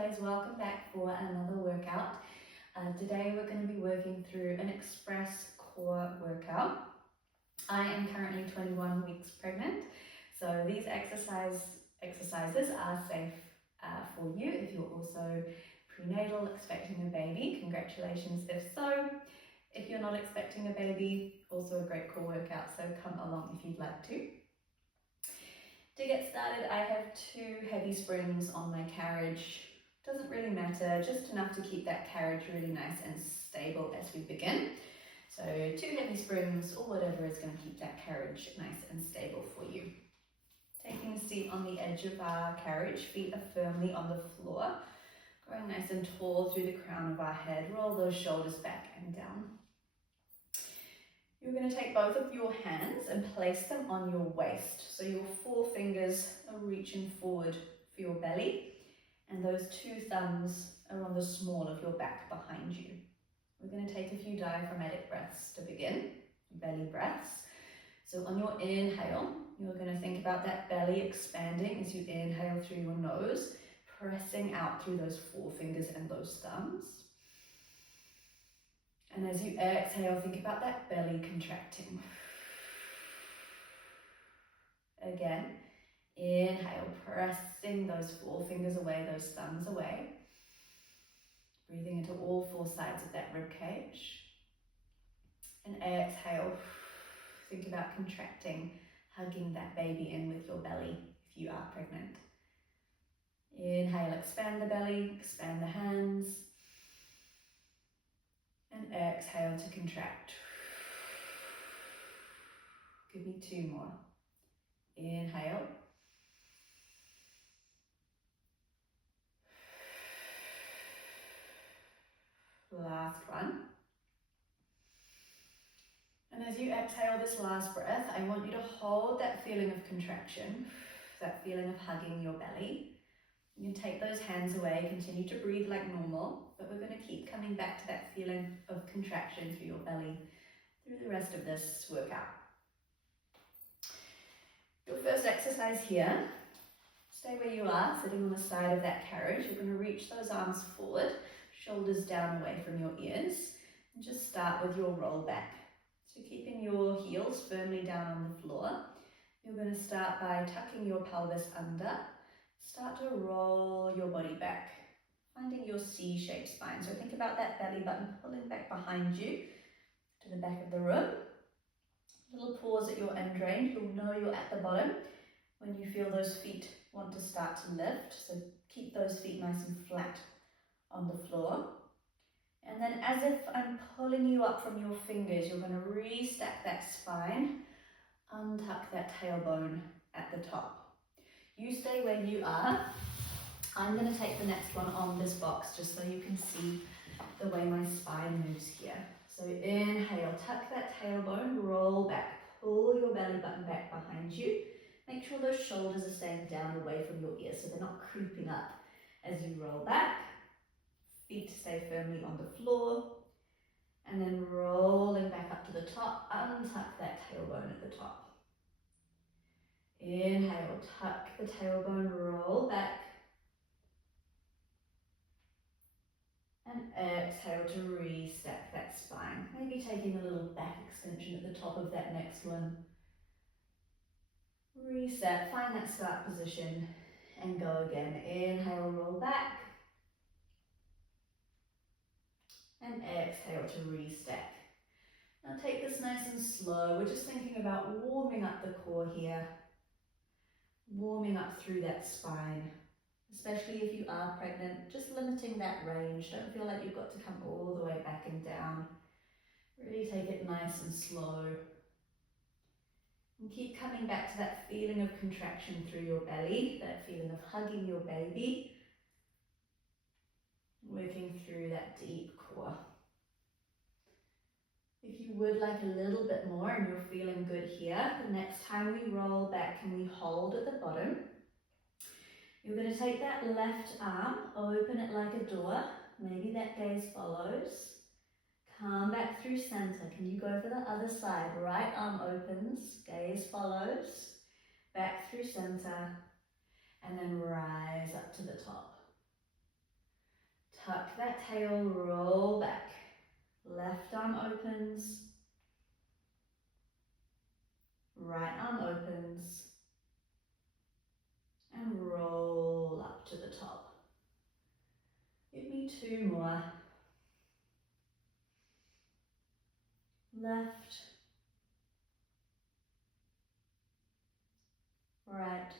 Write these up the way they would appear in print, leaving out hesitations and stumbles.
guys, welcome back for another workout. Today we're going to be working through an express core workout. I am currently 21 weeks pregnant, so these exercises are safe for you if you're also prenatal, expecting a baby. Congratulations if so. If you're not expecting a baby, also a great core workout, so come along if you'd like to. To get started, I have 2 heavy springs on my carriage. Doesn't really matter, just enough to keep that carriage really nice and stable as we begin. So 2 heavy springs or whatever is going to keep that carriage nice and stable for you. Taking a seat on the edge of our carriage, feet are firmly on the floor. Growing nice and tall through the crown of our head, roll those shoulders back and down. You're going to take both of your hands and place them on your waist. So your 4 fingers are reaching forward for your belly, and those 2 thumbs are on the small of your back behind you. We're going to take a few diaphragmatic breaths to begin, belly breaths. So on your inhale, you're going to think about that belly expanding as you inhale through your nose, pressing out through those 4 fingers and those thumbs. And as you exhale, think about that belly contracting. Again, inhale, pressing those 4 fingers away, those thumbs away. Breathing into all 4 sides of that rib cage. And exhale, think about contracting, hugging that baby in with your belly if you are pregnant. Inhale, expand the belly, expand the hands. And exhale to contract. Give me 2 more. Inhale. Last one. And as you exhale this last breath, I want you to hold that feeling of contraction, that feeling of hugging your belly. You can take those hands away, continue to breathe like normal, but we're going to keep coming back to that feeling of contraction through your belly through the rest of this workout. Your first exercise here, stay where you are, sitting on the side of that carriage. You're going to reach those arms forward, shoulders down away from your ears, and just start with your roll back. So keeping your heels firmly down on the floor, you're going to start by tucking your pelvis under. Start to roll your body back, finding your C-shaped spine. So think about that belly button pulling back behind you to the back of the room. Little pause at your end range. You'll know you're at the bottom when you feel those feet want to start to lift. So keep those feet nice and flat on the floor. And then as if I'm pulling you up from your fingers, you're going to restack that spine, untuck that tailbone at the top. You stay where you are. I'm going to take the next one on this box just so you can see the way my spine moves here. So inhale, tuck that tailbone, roll back, pull your belly button back behind you. Make sure those shoulders are staying down away from your ears so they're not creeping up as you roll back. Feet stay firmly on the floor. And then rolling back up to the top, untuck that tailbone at the top. Inhale, tuck the tailbone, roll back. And exhale to restack that spine. Maybe taking a little back extension at the top of that next one. Reset, find that start position and go again. Inhale, roll back. And exhale to restack. Now take this nice and slow. We're just thinking about warming up the core here. Warming up through that spine, especially if you are pregnant, just limiting that range. Don't feel like you've got to come all the way back and down. Really take it nice and slow. And keep coming back to that feeling of contraction through your belly, that feeling of hugging your baby. Working through that deep core. If you would like a little bit more and you're feeling good here, the next time we roll back, can we hold at the bottom? You're going to take that left arm, open it like a door. Maybe that gaze follows. Come back through center. Can you go for the other side? Right arm opens, gaze follows. Back through center, and then rise up to the top. Tuck that tail, roll back. Left arm opens. Right arm opens. And roll up to the top. Give me 2 more. Left. Right.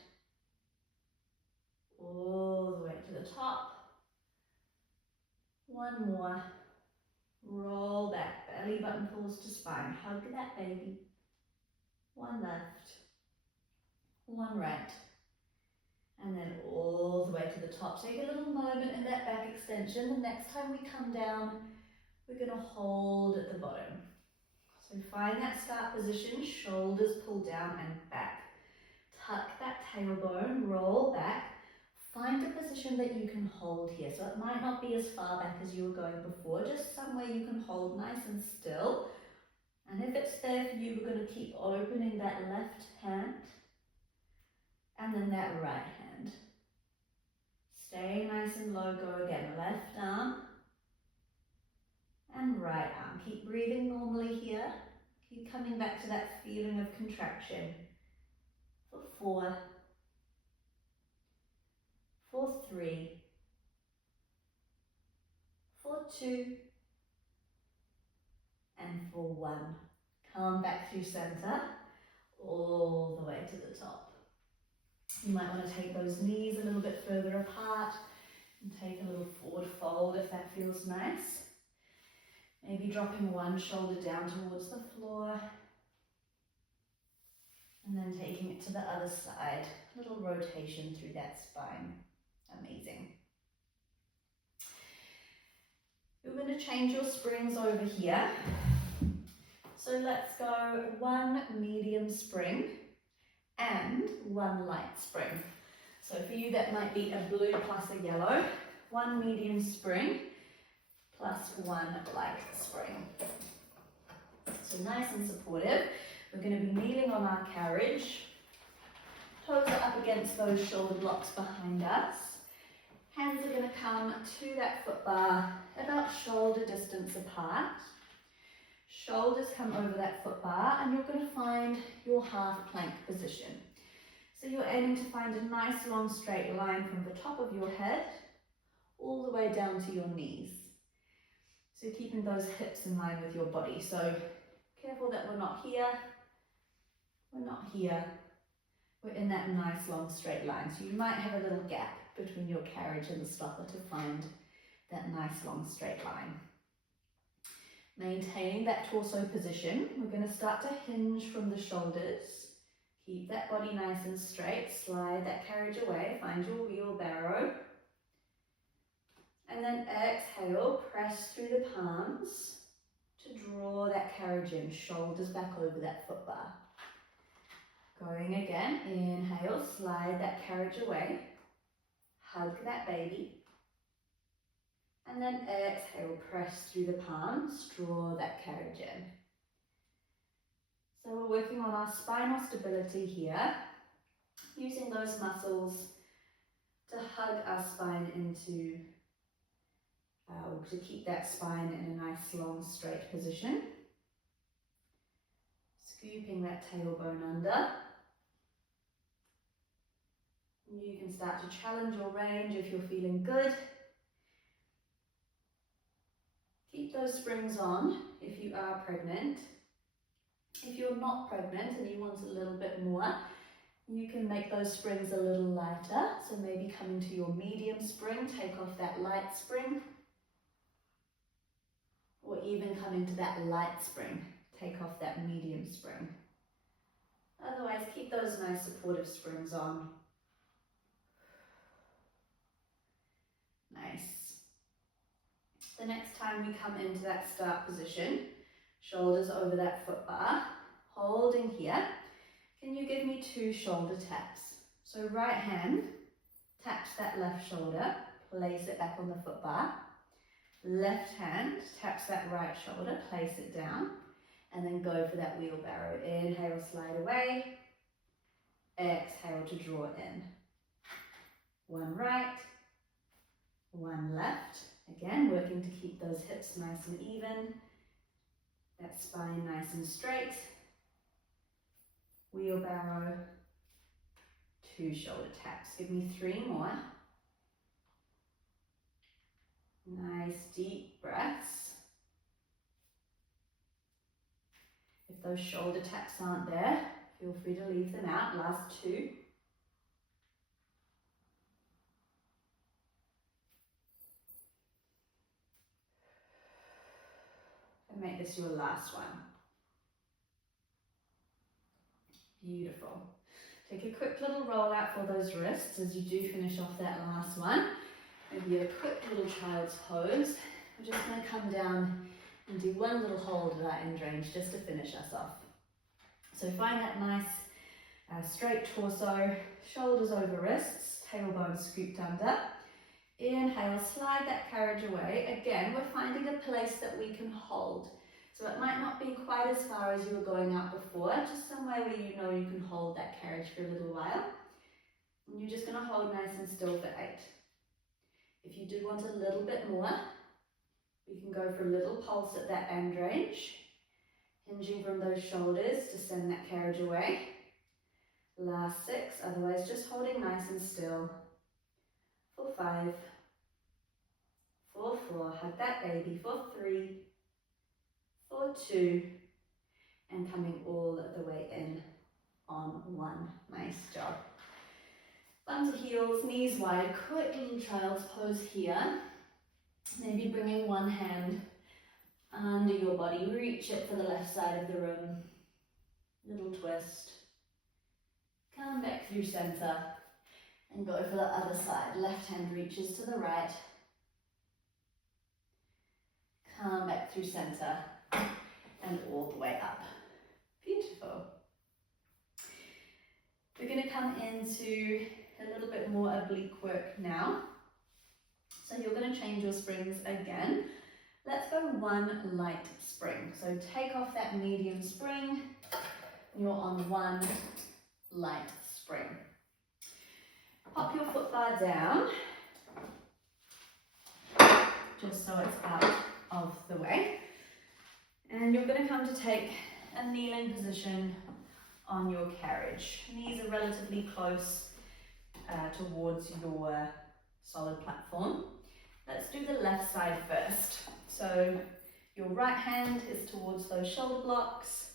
All the way to the top. 1 more. Roll back, belly button pulls to spine. Hug that baby. 1 left. 1 right. And then all the way to the top. Take a little moment in that back extension. The next time we come down, we're going to hold at the bottom. So find that start position, shoulders pull down and back. Tuck that tailbone, roll back. Find a position that you can hold here. So it might not be as far back as you were going before, just somewhere you can hold nice and still. And if it's there for you, we're going to keep opening that left hand and then that right hand. Stay nice and low, go again. Left arm and right arm. Keep breathing normally here. Keep coming back to that feeling of contraction. For 4, for 3, for 2, and for 1. Come back through center, all the way to the top. You might want to take those knees a little bit further apart and take a little forward fold if that feels nice. Maybe dropping one shoulder down towards the floor and then taking it to the other side. A little rotation through that spine. Amazing. You're going to change your springs over here. So let's go 1 medium spring and 1 light spring. So for you that might be a blue plus a yellow. 1 medium spring plus 1 light spring. So nice and supportive. We're going to be kneeling on our carriage. Toes are up against those shoulder blocks behind us. Hands are going to come to that foot bar about shoulder distance apart. Shoulders come over that foot bar and you're going to find your half plank position. So you're aiming to find a nice long straight line from the top of your head all the way down to your knees. So keeping those hips in line with your body. So careful that we're not here, we're not here. We're in that nice long straight line. So you might have a little gap between your carriage and the stopper to find that nice long straight line. Maintaining that torso position, we're going to start to hinge from the shoulders. Keep that body nice and straight. Slide that carriage away. Find your wheelbarrow. And then exhale, press through the palms to draw that carriage in. Shoulders back over that foot bar. Going again, inhale, slide that carriage away. Hug that baby. And then exhale, press through the palms, draw that carriage in. So we're working on our spinal stability here, using those muscles to hug our spine into, to keep that spine in a nice long straight position. Scooping that tailbone under. You can start to challenge your range if you're feeling good. Keep those springs on if you are pregnant. If you're not pregnant and you want a little bit more, you can make those springs a little lighter. So maybe coming to your medium spring, take off that light spring. Or even coming to that light spring, take off that medium spring. Otherwise, keep those nice supportive springs on. Nice. The next time we come into that start position, shoulders over that foot bar, holding here. Can you give me 2 shoulder taps? So right hand taps that left shoulder, place it back on the foot bar. Left hand taps that right shoulder, place it down, and then go for that wheelbarrow. Inhale, slide away. Exhale to draw in. 1 right, one left. Again, working to keep those hips nice and even, that spine nice and straight. Wheelbarrow, 2 shoulder taps. Give me 3 more. Nice deep breaths. If those shoulder taps aren't there, feel free to leave them out. Last 2. And make this your last one. Beautiful. Take a quick little roll out for those wrists as you do finish off that last one. Maybe a quick little child's pose. We're just going to come down and do one little hold at our end range just to finish us off. So find that nice straight torso, shoulders over wrists, tailbone scooped under. Inhale, slide that carriage away. Again, we're finding a place that we can hold. So it might not be quite as far as you were going out before, just somewhere where you know you can hold that carriage for a little while. And you're just going to hold nice and still for 8. If you did want a little bit more, we can go for a little pulse at that end range, hinging from those shoulders to send that carriage away. Last 6, otherwise just holding nice and still. For 5, for 4, hug that baby, for 3, for 2, and coming all the way in on 1. Nice job. Bum to heels, knees wide, quick little child's pose here. Maybe bringing one hand under your body, reach it for the left side of the room. Little twist. Come back through center and go for the other side. Left hand reaches to the right. Come back through center and all the way up. Beautiful. We're going to come into a little bit more oblique work now. So you're going to change your springs again. Let's go one light spring. So take off that medium spring. You're on one light spring. Pop your foot bar down, just so it's out of the way. And you're going to come to take a kneeling position on your carriage. Knees are relatively close towards your solid platform. Let's do the left side first. So your right hand is towards those shoulder blocks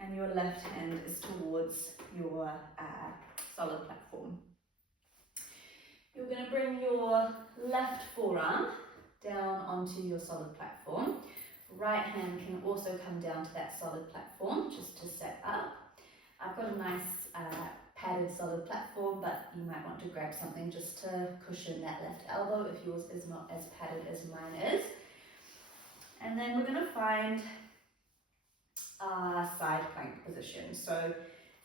and your left hand is towards your solid platform. You're going to bring your left forearm down onto your solid platform. Right hand can also come down to that solid platform just to set up. I've got a nice padded solid platform, but you might want to grab something just to cushion that left elbow if yours is not as padded as mine is. And then we're going to find our side plank position. So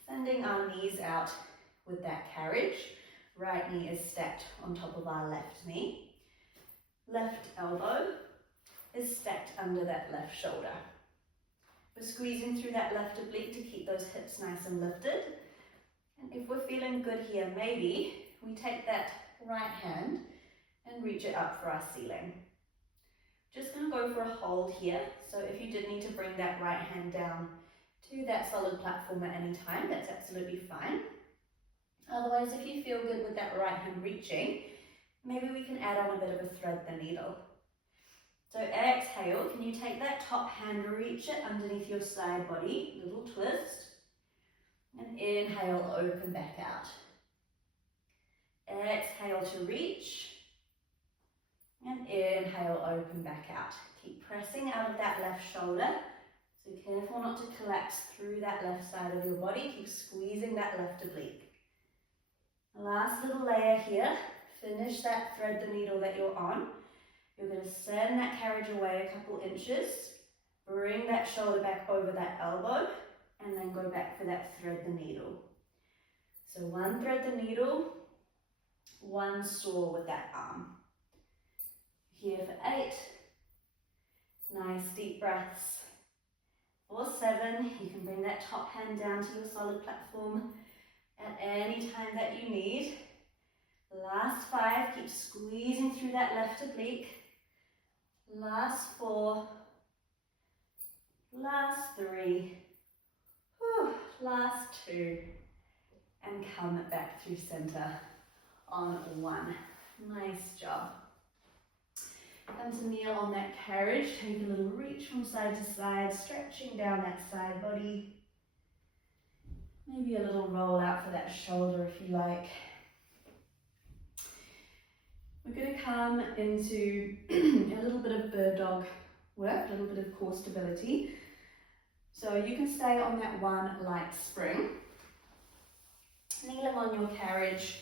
sending our knees out with that carriage. Right knee is stacked on top of our left knee. Left elbow is stacked under that left shoulder. We're squeezing through that left oblique to keep those hips nice and lifted. And if we're feeling good here, maybe we take that right hand and reach it up for our ceiling. Just going to go for a hold here. So if you did need to bring that right hand down to that solid platform at any time, that's absolutely fine. Otherwise, if you feel good with that right hand reaching, maybe we can add on a bit of a thread the needle. So exhale, can you take that top hand, reach it underneath your side body, little twist, and inhale, open back out. Exhale to reach, and inhale, open back out. Keep pressing out of that left shoulder, so careful not to collapse through that left side of your body. Keep squeezing that left oblique. Last little layer here, finish that thread the needle that you're on. You're going to send that carriage away a couple inches, bring that shoulder back over that elbow, and then go back for that thread the needle. So one thread the needle, one saw with that arm. Here for 8, nice deep breaths. For 7, you can bring that top hand down to your solid platform at any time that you need. Last 5, keep squeezing through that left oblique. Last 4, last 3, last 2, and come back through center on 1. Nice job. Come to kneel on that carriage. Take a little reach from side to side, stretching down that side body. Maybe a little roll out for that shoulder if you like. We're going to come into a little bit of bird dog work, a little bit of core stability. So you can stay on that 1 light spring. Kneeling on your carriage,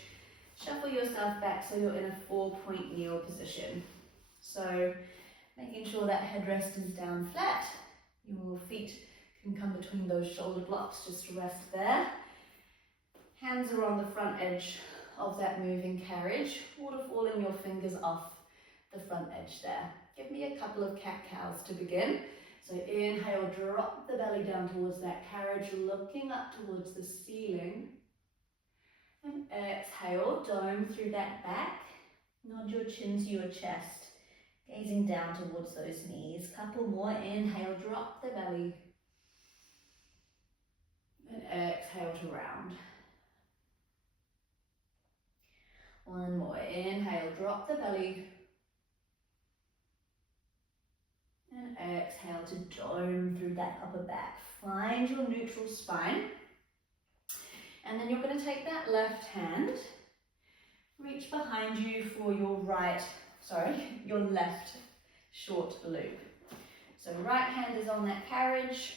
shuffle yourself back so you're in a 4-point kneel position. So making sure that headrest is down flat, your feet can come between those shoulder blocks, just rest there. Hands are on the front edge of that moving carriage, waterfalling your fingers off the front edge there. Give me a couple of cat-cows to begin. So inhale, drop the belly down towards that carriage, looking up towards the ceiling. And exhale, dome through that back. Nod your chin to your chest, gazing down towards those knees. Couple more, inhale, drop the belly. And exhale to round. 1 more, inhale, drop the belly. And exhale to dome through that upper back. Find your neutral spine. And then you're going to take that left hand, reach behind you for your your left short loop. So right hand is on that carriage,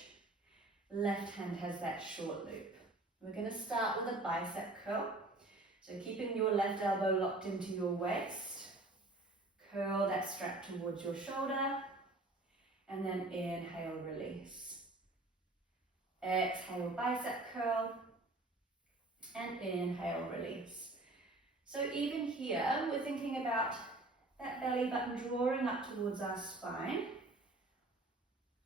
left hand has that short loop. We're going to start with a bicep curl. So keeping your left elbow locked into your waist, curl that strap towards your shoulder, and then inhale, release. Exhale, bicep curl, and inhale, release. So even here, we're thinking about that belly button drawing up towards our spine,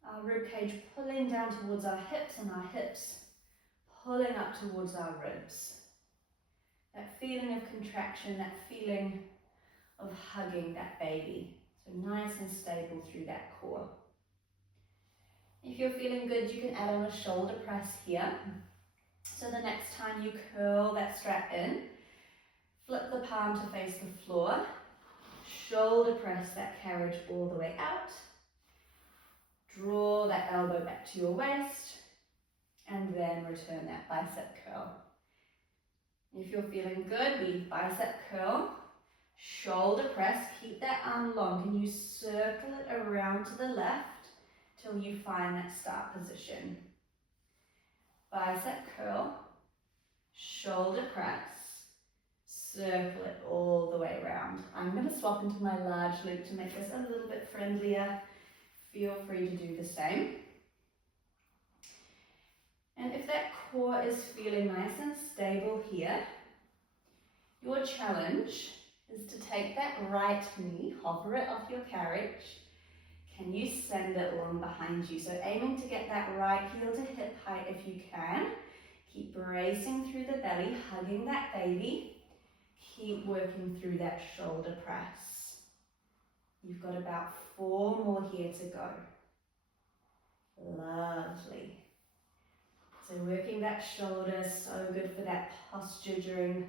our rib cage pulling down towards our hips, and our hips pulling up towards our ribs. That feeling of contraction, that feeling of hugging that baby. So nice and stable through that core. If you're feeling good, you can add on a shoulder press here. So the next time you curl that strap in, flip the palm to face the floor, shoulder press that carriage all the way out, draw that elbow back to your waist, and then return that bicep curl. If you're feeling good, we bicep curl, shoulder press, keep that arm long. Can you circle it around to the left till you find that start position? Bicep curl, shoulder press, circle it all the way around. I'm going to swap into my large loop to make this a little bit friendlier. Feel free to do the same. And if that core is feeling nice and stable here, your challenge is to take that right knee, hover it off your carriage. Can you send it long behind you? So aiming to get that right heel to hip height if you can. Keep bracing through the belly, hugging that baby. Keep working through that shoulder press. You've got about 4 more here to go. Lovely. So working that shoulder, so good for that posture during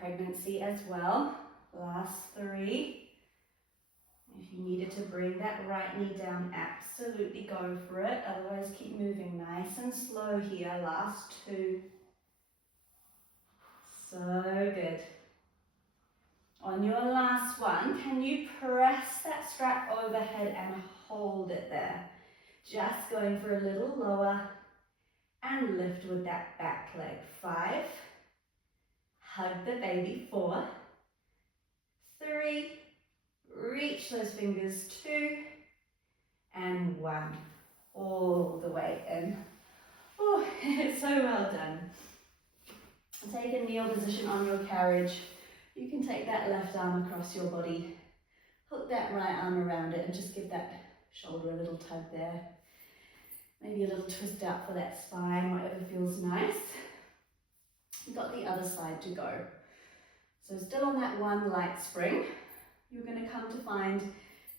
pregnancy as well. Last 3. If you needed to bring that right knee down, absolutely go for it. Otherwise, keep moving nice and slow here. Last 2. So good. On your last one, can you press that strap overhead and hold it there? Just going for a little lower and lift with that back leg. 5. Hug the baby. 4. 3. Reach those fingers. 2. And 1. All the way in. Oh, it's so well done. Take a kneel position on your carriage. You can take that left arm across your body, hook that right arm around it and just give that shoulder a little tug there. Maybe a little twist out for that spine, whatever feels nice. You've got the other side to go. So still on that one light spring, you're going to come to find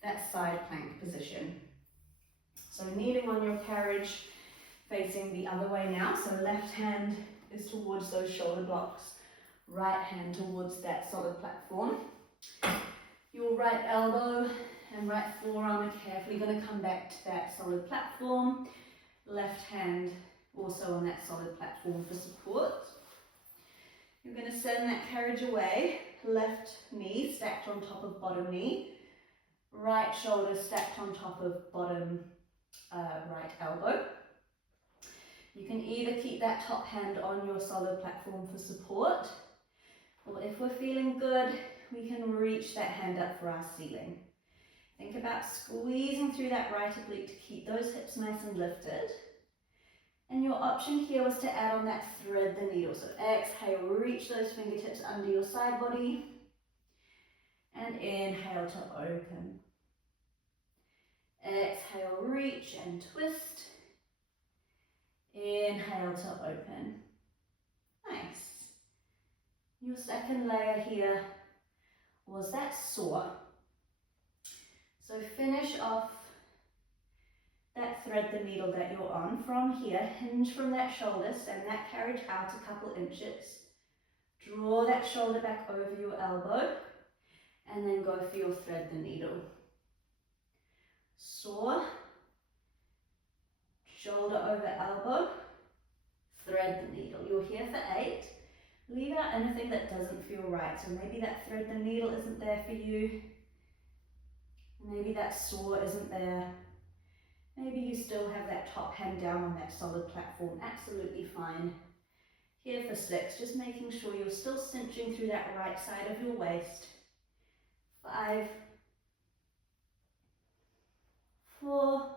that side plank position. So kneeling on your carriage, facing the other way now. So left hand is towards those shoulder blocks, right hand towards that solid platform. Your right elbow and right forearm are carefully going to come back to that solid platform. Left hand also on that solid platform for support. You're going to send that carriage away. Left knee stacked on top of bottom knee. Right shoulder stacked on top of bottom right elbow. You can either keep that top hand on your solid platform for support, or if we're feeling good, we can reach that hand up for our ceiling. Think about squeezing through that right oblique to keep those hips nice and lifted. And your option here was to add on that thread the needle. So exhale, reach those fingertips under your side body. And inhale to open. Exhale, reach and twist. Inhale to open. Nice. Your second layer here was that saw. So finish off that thread the needle that you're on. From here, hinge from that shoulder, send that carriage out a couple inches. Draw that shoulder back over your elbow, and then go for your thread the needle. Saw, shoulder over elbow, thread the needle. You're here for 8. Leave out anything that doesn't feel right. So maybe that thread the needle isn't there for you. Maybe that saw isn't there. Maybe you still have that top hand down on that solid platform. Absolutely fine. Here for 6, just making sure you're still cinching through that right side of your waist. 5, 4,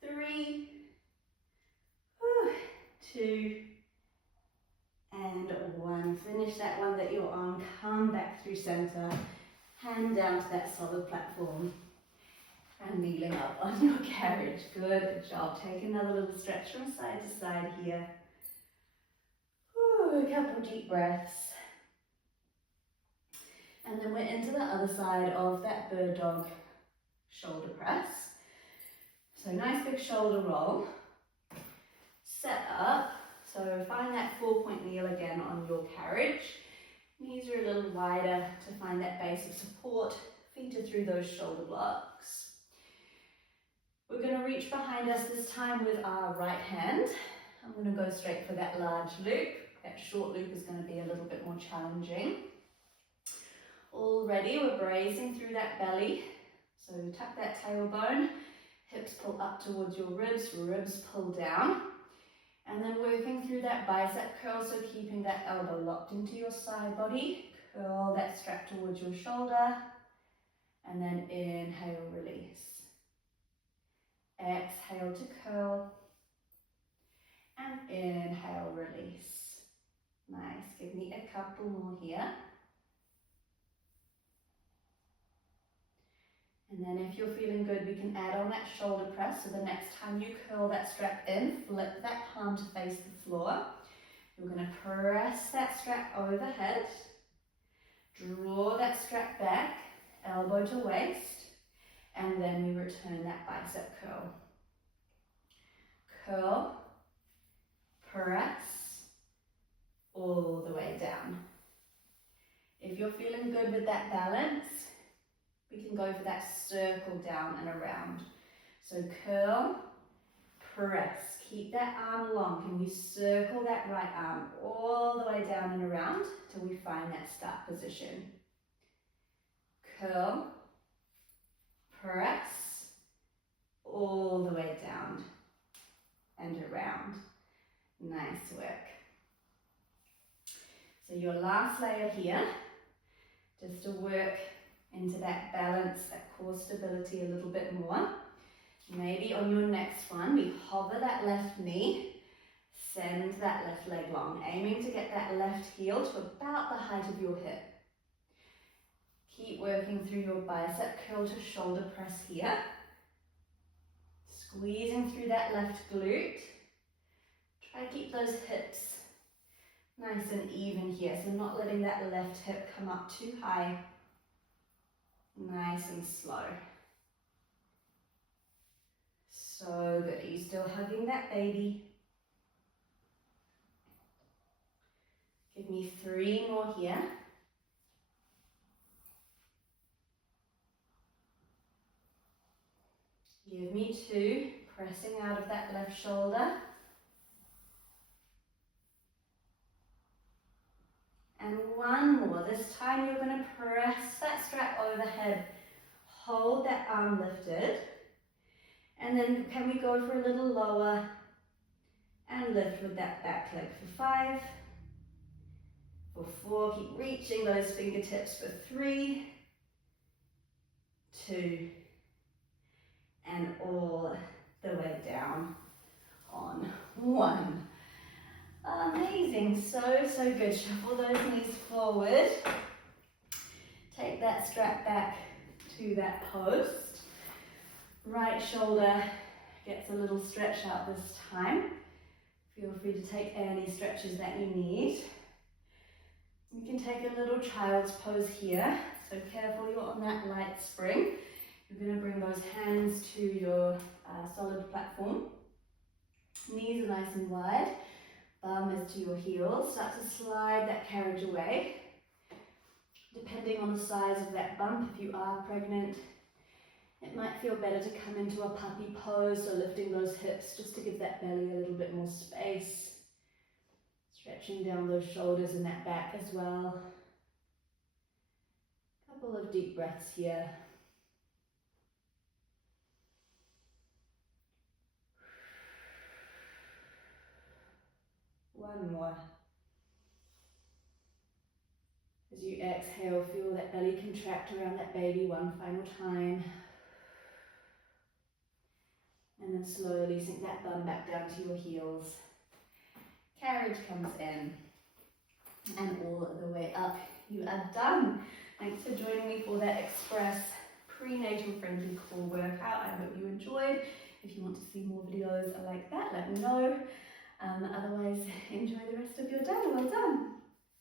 3, 2, and 1. Finish that one that you're on. Come back through center. Hand down to that solid platform. And kneeling up on your carriage. Good job. Take another little stretch from side to side here. A couple deep breaths. And then we're into the other side of that bird dog shoulder press. So nice big shoulder roll. Set up. So find that 4-point kneel again on your carriage. Knees are a little wider to find that base of support. Feet are through those shoulder blocks. We're going to reach behind us this time with our right hand. I'm going to go straight for that large loop. That short loop is going to be a little bit more challenging. Already we're bracing through that belly. So tuck that tailbone, hips pull up towards your ribs, ribs pull down. And then working through that bicep curl, so keeping that elbow locked into your side body. Curl that strap towards your shoulder. And then inhale, release. Exhale to curl. And inhale, release. Nice. Give me a couple more here. And then if you're feeling good, we can add on that shoulder press. So the next time you curl that strap in, flip that palm to face the floor. You're going to press that strap overhead. Draw that strap back, elbow to waist. And then we return that bicep curl. Curl, press, all the way down. If you're feeling good with that balance, we can go for that circle down and around. So curl, press. Keep that arm long. Can you circle that right arm all the way down and around till we find that start position. Curl, press, all the way down and around. Nice work. So your last layer here, just to work into that balance, that core stability a little bit more. Maybe on your next one, we hover that left knee, send that left leg long, aiming to get that left heel to about the height of your hip. Keep working through your bicep curl to shoulder press here. Squeezing through that left glute. Try to keep those hips Nice and even here, so not letting that left hip come up too high. Nice and slow. So good. Are you still hugging that baby? Give me 3 more here. Give me 2, pressing out of that left shoulder. And 1 more. This time you're going to press that strap overhead. Hold that arm lifted. And then can we go for a little lower and lift with that back leg for 5. For 4, keep reaching those fingertips for 3, 2, and all the way down on 1. Amazing, so good. Shuffle those knees forward. Take that strap back to that post. Right shoulder gets a little stretch out this time. Feel free to take any stretches that you need. You can take a little child's pose here. So careful you're on that light spring. You're going to bring those hands to your solid platform. Knees are nice and wide. Bum is to your heels. Start to slide that carriage away. Depending on the size of that bump, if you are pregnant, it might feel better to come into a puppy pose, so lifting those hips just to give that belly a little bit more space. Stretching down those shoulders and that back as well. Couple of deep breaths here. One more. As you exhale, feel that belly contract around that baby one final time. And then slowly sink that bum back down to your heels. Carriage comes in. And all the way up. You are done. Thanks for joining me for that express prenatal friendly core workout. I hope you enjoyed. If you want to see more videos like that, let me know. Otherwise, enjoy the rest of your day. Well done.